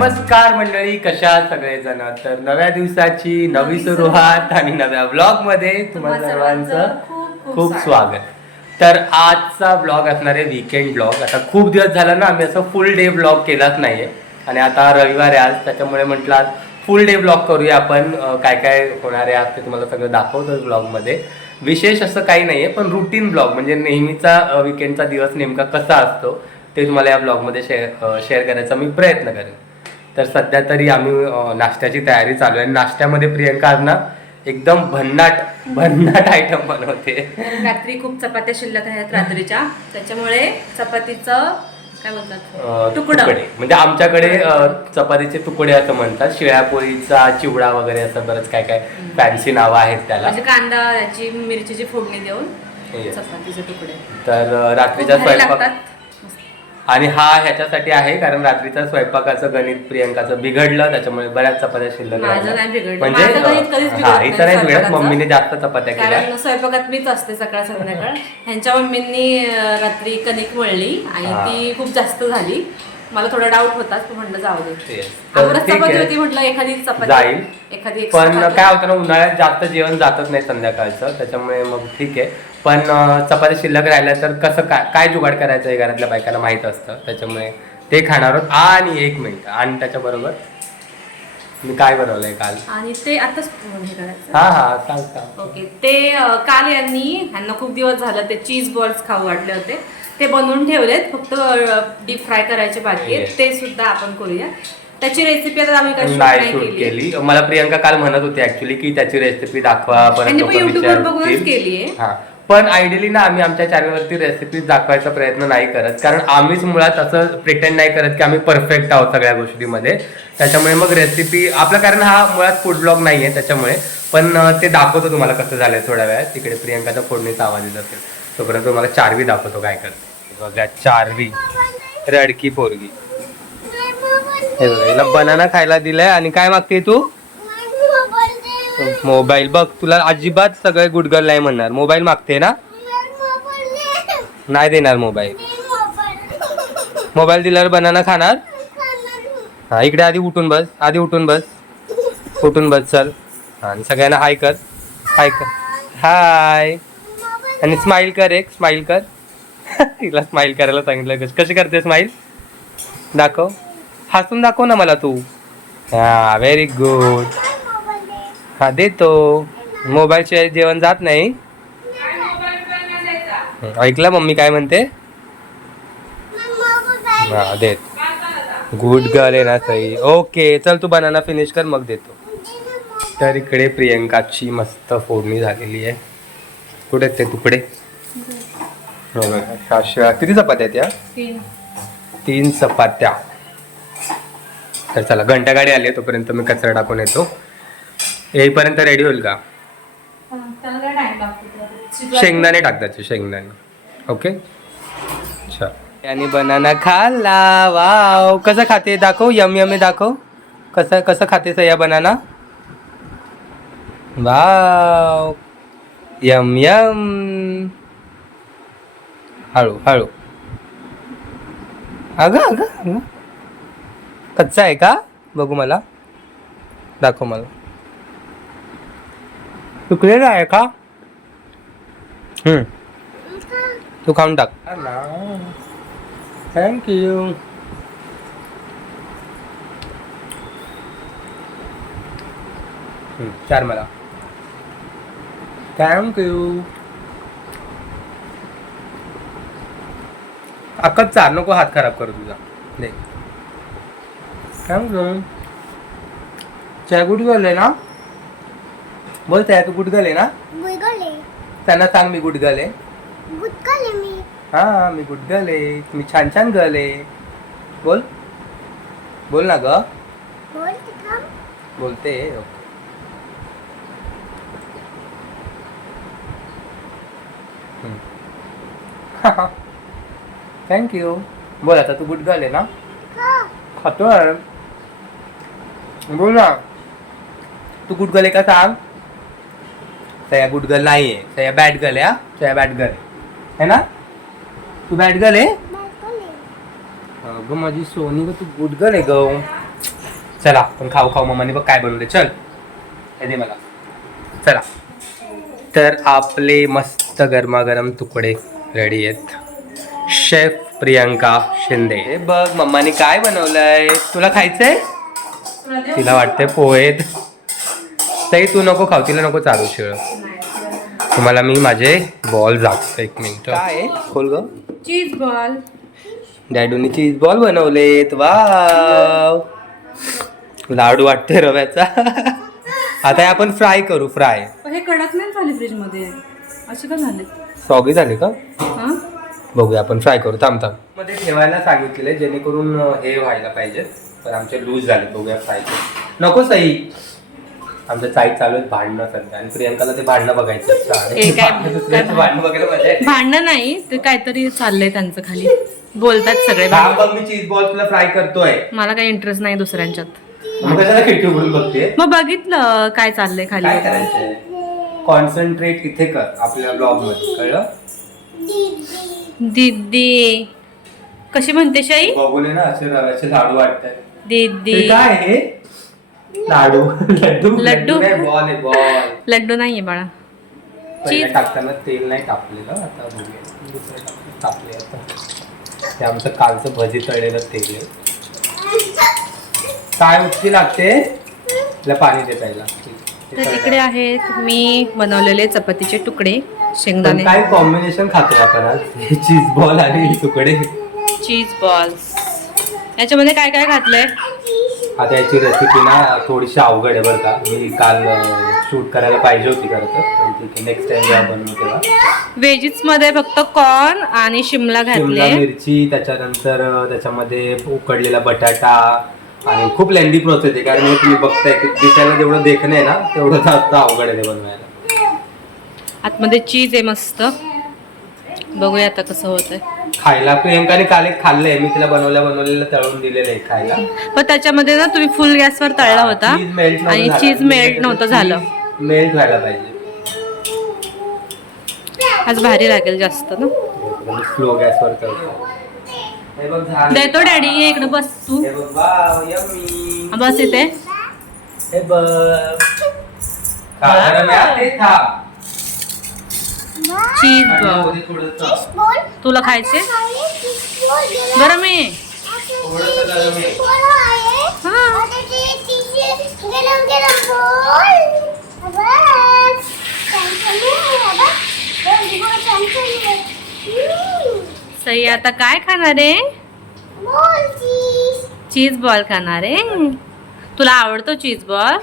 नमस्कार मंडळी, कशा आहात सगळेजण? तर नव्या दिवसाची नवी सुरुवात आणि नव्या ब्लॉग मध्ये तुम्हा सर्वांचं खूप स्वागत. तर आजचा ब्लॉग असणार आहे वीकेंड ब्लॉग. आता खूप दिवस झाला ना आम्ही असं फुल डे ब्लॉग केलाच नाहीये आणि आता रविवार आहे आज, त्याच्यामुळे म्हटलं आज फुल डे ब्लॉग करूया आपण. काय काय होणार आहे आज ते तुम्हाला सगळं दाखवतो ब्लॉगमध्ये. विशेष असं काही नाहीये, पण रुटीन ब्लॉग म्हणजे नेहमीचा वीकेंडचा दिवस नेमका कसा असतो ते तुम्हाला या ब्लॉगमध्ये शेअर करायचा मी प्रयत्न करेन. तर सध्या तरी आम्ही नाश्त्याची तयारी चालू आहे. नाश्त्यामध्ये प्रियंका आज ना एकदम भन्नाट आयटम बनवते. रात्री खूप चपात्या शिल्लक आहेत रात्रीच्या, त्याच्यामुळे चपातीचं काय म्हणतात तुकडे म्हणजे आमच्याकडे चपातीचे तुकडे असं म्हणतात. शिळ्या पोळीचा चिवडा वगैरे असं बरंच काय काय फॅन्सी नावं आहेत त्याला. म्हणजे कांदा याची मिरचीची फोडणी देऊन Yes. चपातीचे तुकडे. तर रात्रीचा खूप भारी स्वयंपाक लागतात. आणि हा ह्याच्यासाठी आहे कारण रात्रीचा स्वयंपाकाचं गणित प्रियंकाचं बिघडलं, त्याच्यामुळे बऱ्याच चपात्या शिल्लक माझं राहिल्या. नाही बिघडलं. म्हणजे माझं गणित कधीच बिघडत हा नाही इथं नाही बिघडत, स्वयंपाकाचं. मम्मीने जास्त चपात्या केल्या. कारण स्वयंपाकात मीच असते सकाळ संध्याकाळ. ह्यांच्या मम्मींनी रात्री कणिक मळली आणि ती खूप जास्त झाली. मला थोडा डाऊट होता, पण म्हटलं जाऊ दे. आमरस चपाती होती, म्हटलं एखादी चपाती जाईल. एखादी पण काय होतं ना, उन्हाळ्यात जास्त जेवण जातच नाही संध्याकाळचं, त्याच्यामुळे मग ठीक आहे. पण चपाती शिल्लक राहिल्या तर कसं काय जुगाड करायचं हे घरातल्या बायकांना माहित असतं, त्याच्यामुळे ते खाणार आहोत. आणि एक मिनिट, आणि त्याच्याबरोबर मी काय बनवलंय काल आणि ते आताच हे करायचं. हा सांग. ओके, ते काल ह्यांना खूप दिवस झालं ते चीज बॉल्स खाऊ वाटले होते, ते बनवून ठेवलेत, फक्त डीप फ्राय करायचे बाकी आहेत. ते सुद्धा आपण करूया. त्याची रेसिपी आता आम्ही काही नाही शूट केली. मला प्रियंका काल म्हणत होती ऍक्च्युली की त्याची रेसिपी दाखवा, परत लोक युट्यूबवर बघूनच केली आहे. हा, पण आयडियली ना आम्ही आमच्या चॅनलवरती रेसिपी दाखवायचा प्रयत्न नाही करत, कारण आम्हीच मुळात असं प्रिटेंड नाही करत की आम्ही परफेक्ट आहोत सगळ्या गोष्टीमध्ये. त्याच्यामुळे मग रेसिपी आपला, कारण हा मुळात फूड ब्लॉग नाही आहे त्याच्यामुळे. पण ते दाखवतो तुम्हाला कसं झालंय थोड्या वेळात. तिकडे प्रियंकाचा फोडणीचा आवाज येत असेल तोपर्यंत तुम्हाला चारवी दाखवतो काय करते. बघा चारवी, रडकी पोरगी. हे बघा, हिला बनाना खायला दिलाय आणि काय मागते तू? मोबाईल. बघ, तुला अजिबात सगळे गुड गर्ल नाही म्हणणार. मोबाईल मागते ना, नाही देणार मोबाईल. मोबाईल दिल्यावर बनाना खाणार. हा, इकडे आधी उठून बस, उठून बस चल. आणि सगळ्यांना हाय कर, हाय. आणि स्माइल कर, एक स्माइल कर. तिला स्माइल करायला सांगितलं. कशी करते स्माइल? दाखव, हसून दाखव ना मला तू. हा, व्हेरी गुड. हा, देतो. मोबाईल शिवाय जेवण जात नाही. ऐकलं मम्मी काय म्हणते? हा, देत. गुड गर्ल आहे ना सई. ओके, चल तू बनाना फिनिश कर, मग देतो. तर इकडे प्रियंकाची मस्त फोडणी झालेली आहे. कुठे ते तुकडे? किती चपात्या त्या? 3 चपात्या. तर चला, घंटा गाडी आली, तोपर्यंत मी कचरा टाकून येतो. येईपर्यंत रेडी होईल का? शेंगदाणे टाकतात, शेंगदाणे. ओके, चल. आणि बनाना खाल्ला. वाव, कसं खाते दाखव, यम यम दाखव. कसं खाते सया बनाना? Wow, M M. हळू हळू. अगं कच्चा आहे का? बघू, मला दाखव, मला तुकलेला आहे का? तू खाऊन टाक. थँक्यू. चार मला. थँक्यू. अक्काच चार, नको हात खराब करू तुझा. नाही, थँक्यू. चाय गुड गर्ल आहे ना? बोल त्या, तू गुड गर्ल आहे ना? त्यांना सांग मी गुड गर्ल आहे. हा, मी गुड गर्ल आहे. मी छान गर्ल आहे. बोल ना ग. बोलते. थँक्यू. बोल आता, तू गुड गर्ल आहे ना? खातोय. बोल ना, तू गुड गर्ल आहे का सांग. सया गुड गर्ल नाही आहे, सया बॅड गर्ल आहे. सया बॅड गर्ल आहे ना? तू बॅड गर्ल आहे? अगं माझी सोनी, तू गुड गर्ल आहे ग. चला आपण खाऊ खाऊ. मम्माने बघ काय बनवले. चल हे दे मला. चला तर आपले मस्त गरमागरम तुकडे रेडी आहेत. शेफ प्रियंका शिंदे. हे बघ मम्माने काय बनवलंय. तुला खायचंय. तिला वाटतंय पोहेत. ताई तू नको खाऊ. तिला नको चालू शिळ. तुम्हाला मी माझे बॉल दाखवतो. एक मिनिट. काय खोल ग. Cheese ball. डॅडूने चीज बॉल बनवलेत. वाव. लाडू वाटते रव्याचा. आता हे आपण फ्राय करू. फ्राय. हे कडक नाही झाले फ्रीज मध्ये. असे का झाले. सॉगी झाले का. हा बघूया आपण फ्राय करू. थांब थांब. मध्ये ठेवायला सांगितले जेणेकरून हे व्हायला पाहिजे. पण आमचे लूज झाले. बघूया फ्राय करू. नको सई. आमच्या साईड चालू आहेत भांडणं सध्या. आणि प्रियंकाला ते भांडणं बघायचं. भांडणं बघायला मजा. भांडण नाही ते काहीतरी चाललंय त्यांचं खाली. बोलतात सगळे. बघ मी चीज बॉल तुला फ्राय करतोय. मला काही इंटरेस्ट नाही दुसऱ्यांच्यात. मग कशाला खिडकी उघडून बघते. मग बघितलं काय चाललंय खाली. काय करायचंय. कॉन्सन्ट्रेट इथे कर आपल्या ब्लॉग मध्ये. कळलं. दीदी कशी म्हणते शाई. बघून ना असे रव्याचे लाडू वाटतात. दीदी काय हे. लाडू. लड्डू. लड्डू. बॉल आहे बॉल. लड्डू नाहीये बाळा. पहिल्या टाकताना तेल नाही टाकलेलं. आता बघूया. दुसरं टाकले आता. ते आमचं कालचं भजी तळलेलं तेल आहे. काय उचकी लागते. तिला पाणी दे प्यायला. तर इकडे आहेत मी बनवलेले चपातीचे तुकडे. शेंगदाणे. काय कॉम्बिनेशन खातो आपण आज. चीज बॉल आणि तुकडे. चीज बॉल्स. याच्यामध्ये काय काय घातलंय. आता याची रेसिपी ना थोडीशी अवघड आहे बरं का. मी काल शूट करायला पाहिजे होती खरं तर. पण ठीक आहे नेक्स्ट टाइम जेव्हा बनवू तेव्हा. व्हेजीस मध्ये फक्त कॉर्न आणि शिमला शिमला घातले. मिरची. त्याच्यानंतर त्याच्यामध्ये उकडलेला बटाटा. आणि खूप लेंदी प्रोसेस आहे. कारण तुम्ही बघताय की दिसायला जेवढं देखणं आहे ना तेवढं जास्त अवघड आहे ते बनवायला. आतमध्ये चीज आहे मस्त. बघूया आता कसं होतंय. खायला प्रियंकाने काल एक खाल्लंय. मी तिला बनवलेलं तळून दिलेलं आहे खायला. पण त्याच्यामध्ये ना तुम्ही फुल गॅसवर तळला होता आणि चीज मेल्ट नव्हतं झालं. मेल्ट व्हायला पाहिजे. आज भारी लागेल जास्त ना. स्लो गॅसवर तळतो. हे बघ झालं. देतो डॅडी इकडे बस तू. हे बघ वाव यम्मी. बस इथे. हे बघ. खा गरम आहे ते खा. चीज मध्ये थोडंसं. तुला खायचे गरम आहे. थोडंसं गरम आहे. हा. सई आता काय खाणार आहे. चीज बॉल खाणार आहे. तुला आवडतो चीज बॉल.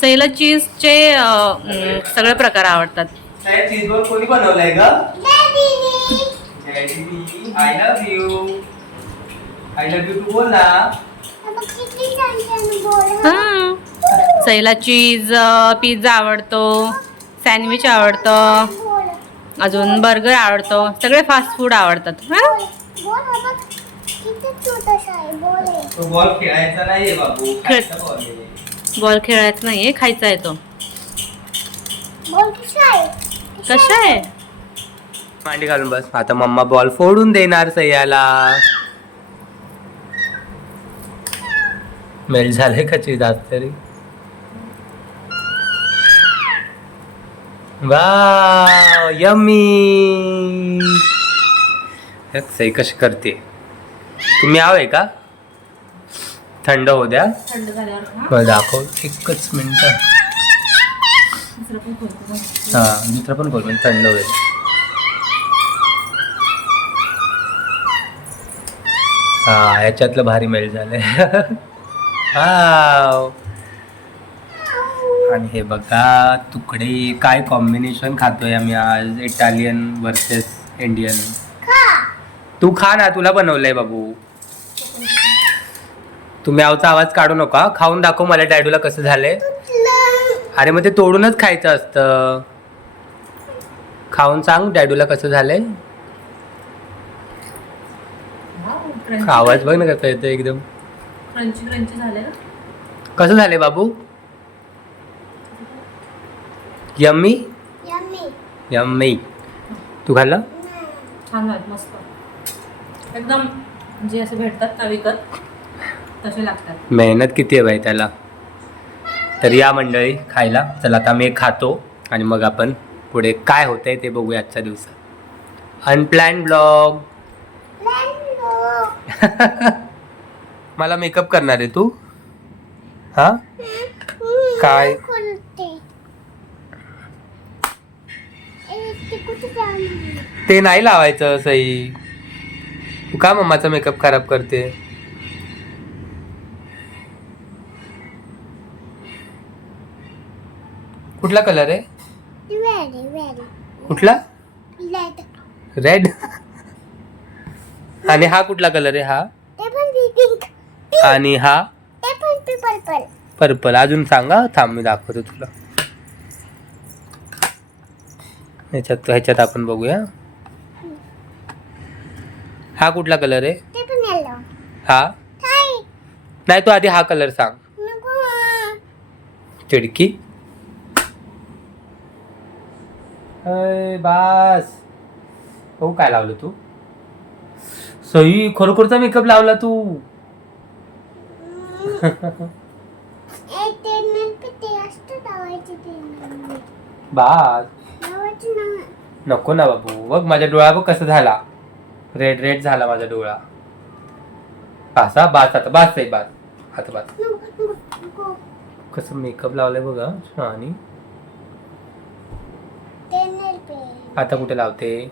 सईला चीजचे सगळे प्रकार आवडतात. चीज बॉल कोणी बनवलाय ग. Daddy I love you. I love you too बोल ना. हा. सईला चीज पिझ्झा आवडतो. सँडविच आवडतं. अजून बर्गर आवडतो. सगळे फास्ट फूड आवडतात. तो बॉल खेळायचा नाहीये बाबू. खायचा बॉल आहे. बॉल खेळायचा नाहीये खायचा आहे तो. कशा आहे. मांडी घालून बस. आता मम्मा बॉल फोडून देणार सह्याला. मेल्ट झाले का चीज आज तरी. Wow yummy. सही कशी करते. तुम्ही हवे का. थंड होऊ द्या. थंड झाल्यावर मग दाखव. एकच मिनिट. हा दुसरं पण खोल म्हणजे थंड होईल. हा याच्यातलं भारी मेल्ट झालंय. हा. आणि हे बघा तुकडे. काय कॉम्बिनेशन खातोय आम्ही आज. Italian versus Indian. तू खा ना. तुला बनवलंय बाबू. तुम्ही आवचा आवाज काढू नका. खाऊन दाखव मला डॅडूला कसं झालंय. अरे मग ते तोडूनच खायचं असतं. खाऊन सांग डॅडूला कसं झालंय. आवाज बघ ना कसा येतो एकदम. क्रंची क्रंची झाले ना. कसं झालंय बाबू. यम्मी. यम्मी. तू खाल्लं. छान आहेत मस्त एकदम. जे असे भेटतात ना विकत तसे लागतात. मेहनत किती आहे बाई त्याला. तर या मंडळी खायला. चला आता मी खातो आणि मग आपण पुढे काय होतंय ते बघूया आजच्या दिवसात. Unplanned blog. मला मेकअप करणार आहे तू? हा काय? ते नाही लावायचं सई. तू का मम्माचा मेकअप खराब करते? कुठला कलर आहे? कुठला? रेड. आणि हा कुठला कलर आहे? हा आणि हा पर्पल. अजून सांगा. थांब मी दाखवतो तुला. ह्याच्यात आपण बघूया. हा कुठला कलर आहे? हा नाही, तू आधी हा कलर सांग. चिडकी. बास. हो काय लावलं तू? सई खरोखरचा मेकअप लावला तू. बास नको ना बाबू. बघ माझ्या डोळा बघ कसा झाला. रेड रेड झाला माझा डोळा. असा बास. आता बास आहे. बास आता बास. कसं मेकअप लावलंय बघा. आणि आता कुठे लावते?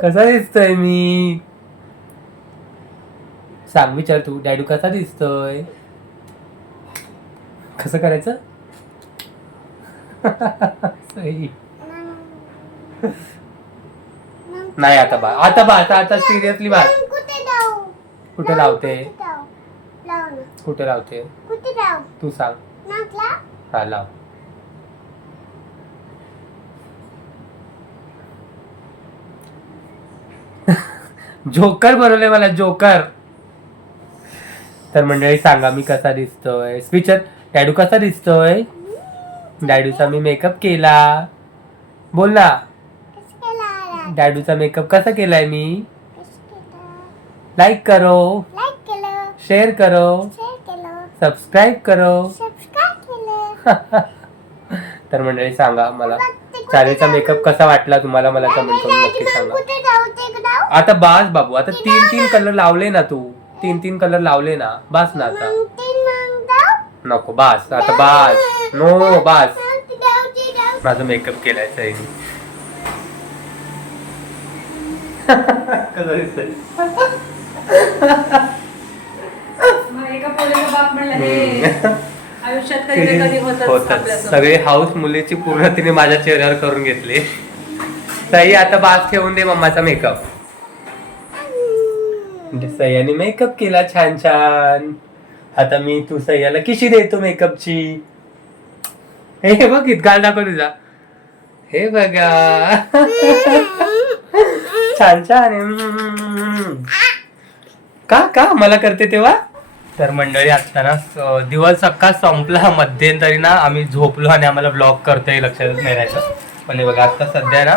कसा दिसतोय मी? सांग, विचार तू. डॅडू कसा दिसतोय? कसं करायचं? सही. नाही आता बा. आता सिरियसली बा. कुठे लावते? कुठे लावते तू सांग. हा लाव. जोकर बनवले मला. जोकर. तर मंडळी सांगा मी कसा दिसतोय. स्पीचर. डॅडू कसा दिसतोय? डॅडूचा मी मेकअप केला. बोल ना. डॅडूचा मेकअप कसा केलाय मी? लाईक करो, शेअर करो, सबस्क्राईब करो. तर मंडळी सांगा मला चालेचा मेकअप कसा वाटला तुम्हाला. मला कमेंट करून नक्की सांगा. आता बास बाबू. आता 3 कलर लावले ना तू. 3 कलर लावले ना. बास ना आता. नको बास आता. बास. नो बास. माझा मेकअप केलाय सही. सगळे हाऊस मुलीची पूर्ण तिने माझ्या चेहऱ्यावर करून घेतले. सई आता बास ठेवून दे मम्माचा मेकअप. सह्याने मेकअप केला छान छान. आता मी तू सह्याला किशी देतो मेकअपची. हे बघ गाल दाखव तुझा. हे बघा छान छान. का मला करते तेव्हा. तर मंडळी आता ना दिवस अख्खा संपला. मध्यंतरी ना आम्ही झोपलो आणि आम्हाला ब्लॉग करतोय लक्षातच नाही राहायचं. पण हे बघा आता सध्या ना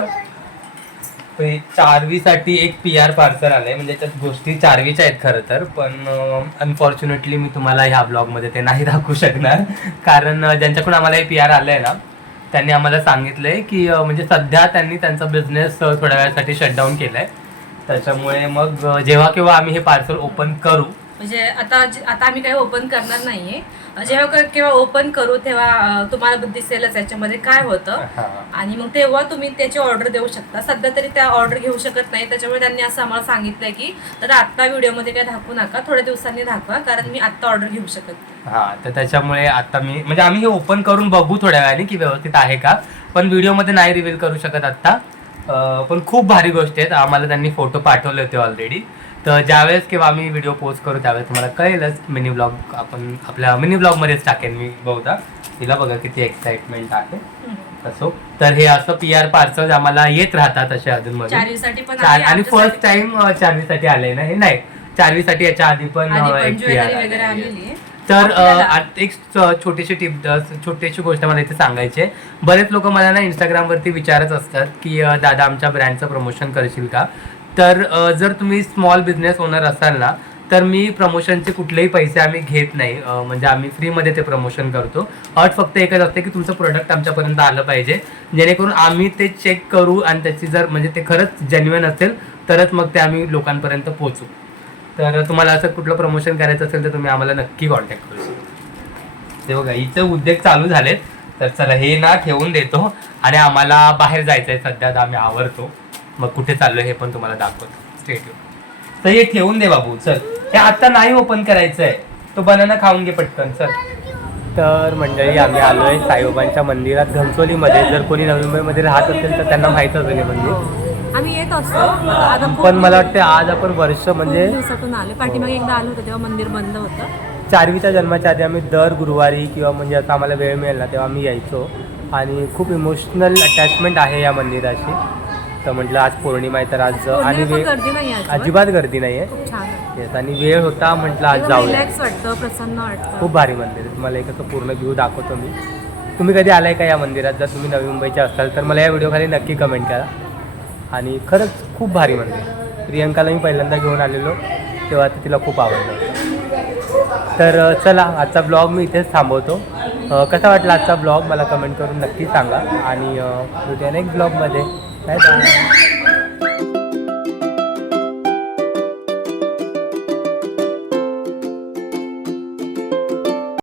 4वीसाठी एक PR पार्सल आलंय. म्हणजे त्यात गोष्टी 4वीच्या आहेत खरं तर. पण अनफॉर्च्युनेटली मी तुम्हाला ह्या ब्लॉगमध्ये ते नाही दाखवू शकणार. कारण ज्यांच्याकडून आम्हाला हे PR आलंय ना त्यांनी आम्हाला सांगितलंय की म्हणजे सध्या त्यांनी त्यांचा बिझनेस थोड्या वेळासाठी शटडाऊन केलाय. त्याच्यामुळे मग जेव्हा केव्हा आम्ही हे पार्सल ओपन करू. म्हणजे आता आम्ही काही ओपन करणार नाहीये. जेव्हा केव्हा ओपन करू तेव्हा तुम्हाला दिसेलच याच्यामध्ये काय होतं. आणि मग तेव्हा तुम्ही त्याची ऑर्डर देऊ शकता. सध्या तरी त्या ऑर्डर घेऊ शकत नाही. त्याच्यामुळे त्यांनी असं आम्हाला सांगितलंय की तर आत्ता व्हिडिओमध्ये काय दाखवू नका. थोड्या दिवसांनी दाखवा. कारण मी आत्ता ऑर्डर घेऊ शकत नाही. हा तर त्याच्यामुळे आता मी म्हणजे आम्ही हे ओपन करून बघू थोड्या वेळाने की व्यवस्थित आहे का. पण व्हिडिओमध्ये नाही रिव्हील करू शकत आत्ता. पण खूप भारी गोष्टी आहेत. आम्हाला त्यांनी फोटो पाठवले होते ऑलरेडी. तर ज्यावेळेस किंवा आम्ही व्हिडिओ पोस्ट करू त्यावेळेस तुम्हाला कळेलच. मिनी ब्लॉग आपण आपल्या मिनी ब्लॉगमध्येच टाकेन मी बहुधा. तिला बघा किती एक्साइटमेंट आहे. असो तर हे असं PR पार्सल आम्हाला येत राहतात असे अजूनमध्ये. 4वीसाठी पण आणि फर्स्ट टाइम 4वीसाठी आलंय ना हे. नाही 4वीसाठी याच्या आधी पण एक PR वगैरे आलेली आहे. तर आपल्याला- आता एक छोटीशी छोटीशी गोष्ट मला इथे सांगायची आहे. बरेच लोक मला ना इंस्टाग्रामवरती विचारत असतात की दादा आमच्या ब्रँडचं प्रमोशन करशील का. तर जर तुम्ही स्मॉल बिझनेस ओनर असाल ना तर मी प्रमोशनचे कुठलेही पैसे आम्ही घेत नाही. म्हणजे आम्ही फ्रीमध्ये ते प्रमोशन करतो. अट फक्त एकच असते की तुमचं प्रोडक्ट आमच्यापर्यंत आलं पाहिजे, जेणेकरून आम्ही ते चेक करू आणि त्याची जर म्हणजे ते खरंच जेन्युइन असेल तरच मग ते आम्ही लोकांपर्यंत पोहोचू. तर तुम्हाला असं कुठलं प्रमोशन करायचं असेल तर तुम्ही आम्हाला नक्की कॉन्टॅक्ट करू शकता. ते बघा इथं उद्योग चालू झालेत. तर चला हे ना ठेवून देतो आणि आम्हाला बाहेर जायचं आहे सध्या, तर आम्ही आवरतो. मग कुठे चाललो हे पण तुम्हाला दाखवतो. स्टेट तर हे ठेवून दे बाबू. चल हे आता नाही ओपन करायचं आहे, तो बनाना खाऊन घे पटकन. चल तर मंडळी आम्ही आलोय साईबाबांच्या मंदिरात घनसोलीमध्ये. जर कोणी नवी मुंबईमध्ये राहत असेल तर त्यांना माहीत असेल हे मंदिर. आम्ही येत असतो आता पण मला वाटतं आज आपण वर्ष म्हणजे दिवसातून आले. पाठीमागे एकदा आलो होतो तेव्हा मंदिर बंद होतं. चार्वीच्या जन्माच्या आधी आम्ही दर गुरुवारी किंवा म्हणजे असं आम्हाला वेळ मिळेल ना तेव्हा आम्ही यायचो. आणि खूप इमोशनल अटॅचमेंट आहे या मंदिराशी. तर म्हटलं आज पौर्णिमा आहे तर आज आणि वेळ गर्दी नाही अजिबात गर्दी नाही आहे. छान आहे. येस आणि वेळ होता म्हटलं आज जाऊया. रिलॅक्स वाटतं, प्रसन्न वाटतं. खूप भारी मंदिर आहे. तुम्हाला एक असं पूर्ण व्ह्यू दाखवतो मी. तुम्ही कधी आलाय का या मंदिरात? जर तुम्ही नवी मुंबईचे असाल तर मला या व्हिडिओखाली नक्की कमेंट करा. आणि खरंच खूप भारी मंदिर. प्रियंकाला मी पहिल्यांदा घेऊन आलेलो तेव्हा ते तिला खूप आवडलं. तर चला आजचा ब्लॉग मी इथेच थांबवतो. कसा वाटला आजचा ब्लॉग मला कमेंट करून नक्की सांगा. आणि भेटूया नेक्स्ट ब्लॉगमध्ये. Bye bye.